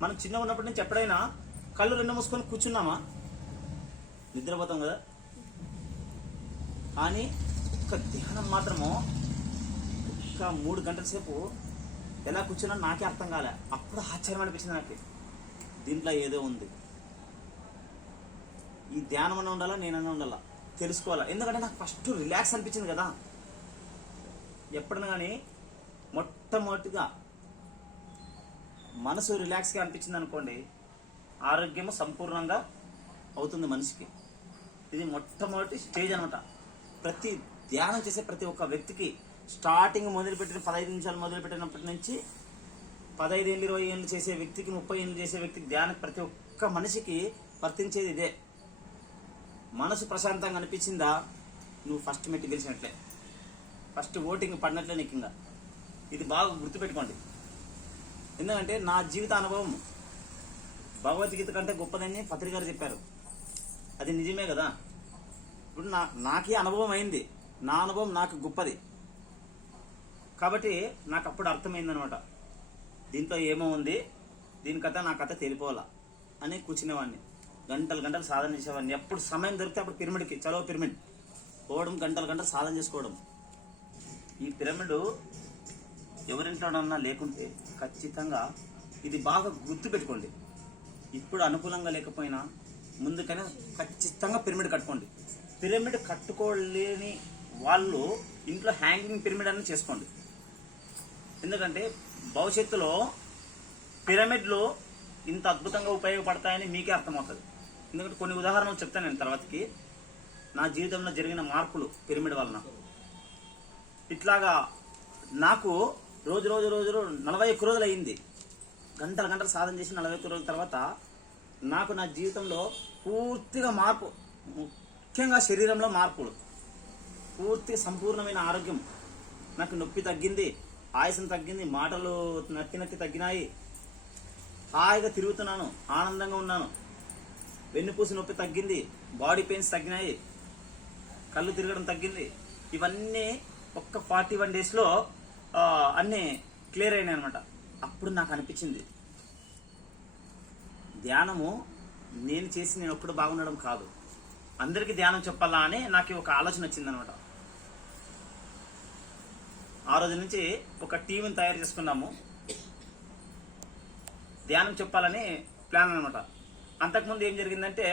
మనం చిన్నగా ఉన్నప్పటి నుంచి ఎప్పుడైనా కళ్ళు రెండు మూసుకొని కూర్చున్నామా? నిద్రపోతాం కదా. కానీ ఒక్క ధ్యానం మాత్రము ఒక 3 గంటల సేపు ఎలా కూర్చున్నా నాకే అర్థం కాలే. అప్పుడు ఆశ్చర్యం అనిపించింది నాకు, దీంట్లో ఏదో ఉంది. ఈ ధ్యానం అన్న ఉండాలా, నేనన్నా ఉండాలా, తెలుసుకోవాలా. ఎందుకంటే నాకు ఫస్ట్ రిలాక్స్ అనిపించింది కదా. ఎప్పుడైనా కానీ మొట్టమొదటిగా మనసు రిలాక్స్గా అనిపించింది అనుకోండి, ఆరోగ్యము సంపూర్ణంగా అవుతుంది మనిషికి. ఇది మొట్టమొదటి స్టేజ్ అనమాట. ప్రతి ధ్యానం చేసే ప్రతి ఒక్క వ్యక్తికి స్టార్టింగ్ మొదలుపెట్టిన 15 నిమిషాలు మొదలుపెట్టినప్పటి నుంచి 15 ఏళ్ళు 20 ఏళ్ళు చేసే వ్యక్తికి 30 ఏళ్ళు చేసే వ్యక్తికి ధ్యానం ప్రతి ఒక్క మనిషికి వర్తించేది ఇదే. మనసు ప్రశాంతంగా అనిపించిందా, నువ్వు ఫస్ట్ మెట్టు గెలిచినట్లే, ఫస్ట్ ఓటింగ్ పడినట్లే నీకు. ఇంకా ఇది బాగా గుర్తుపెట్టుకోండి. ఎందుకంటే నా జీవిత అనుభవం భగవద్గీత కంటే గొప్పదని పత్రిక గారు చెప్పారు. అది నిజమే కదా. ఇప్పుడు నాకే అనుభవం అయింది, నా అనుభవం నాకు గొప్పది కాబట్టి నాకు అప్పుడు అర్థమైందనమాట. దీంట్లో ఏమో ఉంది, దీని కథ నా కథ తెలిపోవాలా అని కూర్చునేవాడిని. గంటలు సాధన చేసేవాడిని. ఎప్పుడు సమయం దొరికితే అప్పుడు పిరమిడ్కి, చలో పిరమిడ్ పోవడం, గంటలు సాధన చేసుకోవడం. ఈ పిరమిడ్ ఎవరింట్లోనన్నా లేకుంటే ఖచ్చితంగా ఇది బాగా గుర్తు పెట్టుకోండి. ఇప్పుడు అనుకూలంగా లేకపోయినా ముందుకైనా ఖచ్చితంగా పిరమిడ్ కట్టుకోండి. పిరమిడ్ కట్టుకోలేని వాళ్ళు ఇంట్లో హ్యాంగింగ్ పిరమిడ్ అని చేసుకోండి. ఎందుకంటే భవిష్యత్తులో పిరమిడ్లు ఇంత అద్భుతంగా ఉపయోగపడతాయని మీకే అర్థమవుతుంది. ఎందుకంటే కొన్ని ఉదాహరణలు చెప్తాను నేను తర్వాతకి. నా జీవితంలో జరిగిన మార్పులు పిరమిడ్ వలన. ఇట్లాగా నాకు రోజు 41 రోజులు అయింది. గంటలు సాధన చేసి 41 రోజుల తర్వాత నాకు నా జీవితంలో పూర్తిగా మార్పు, ముఖ్యంగా శరీరంలో మార్పులు, పూర్తిగా సంపూర్ణమైన ఆరోగ్యం. నాకు నొప్పి తగ్గింది, ఆయాసం తగ్గింది, మాటలు నత్తి తగ్గినాయి, హాయిగా తిరుగుతున్నాను, ఆనందంగా ఉన్నాను, వెన్నుపూసి నొప్పి తగ్గింది, బాడీ పెయిన్స్ తగ్గినాయి, కళ్ళు తిరగడం తగ్గింది. ఇవన్నీ ఒక్క 41 డేస్లో అన్నీ క్లియర్ అయినాయి అనమాట. అప్పుడు నాకు అనిపించింది, ధ్యానము నేను ఒక్కడు బాగుండడం కాదు, అందరికీ ధ్యానం చెప్పాలా అని నాకు ఒక ఆలోచన వచ్చింది అనమాట. ఆ రోజు నుంచి ఒక టీంని తయారు చేసుకున్నాము, ధ్యానం చెప్పాలని ప్లాన్ అనమాట. అంతకుముందు ఏం జరిగిందంటే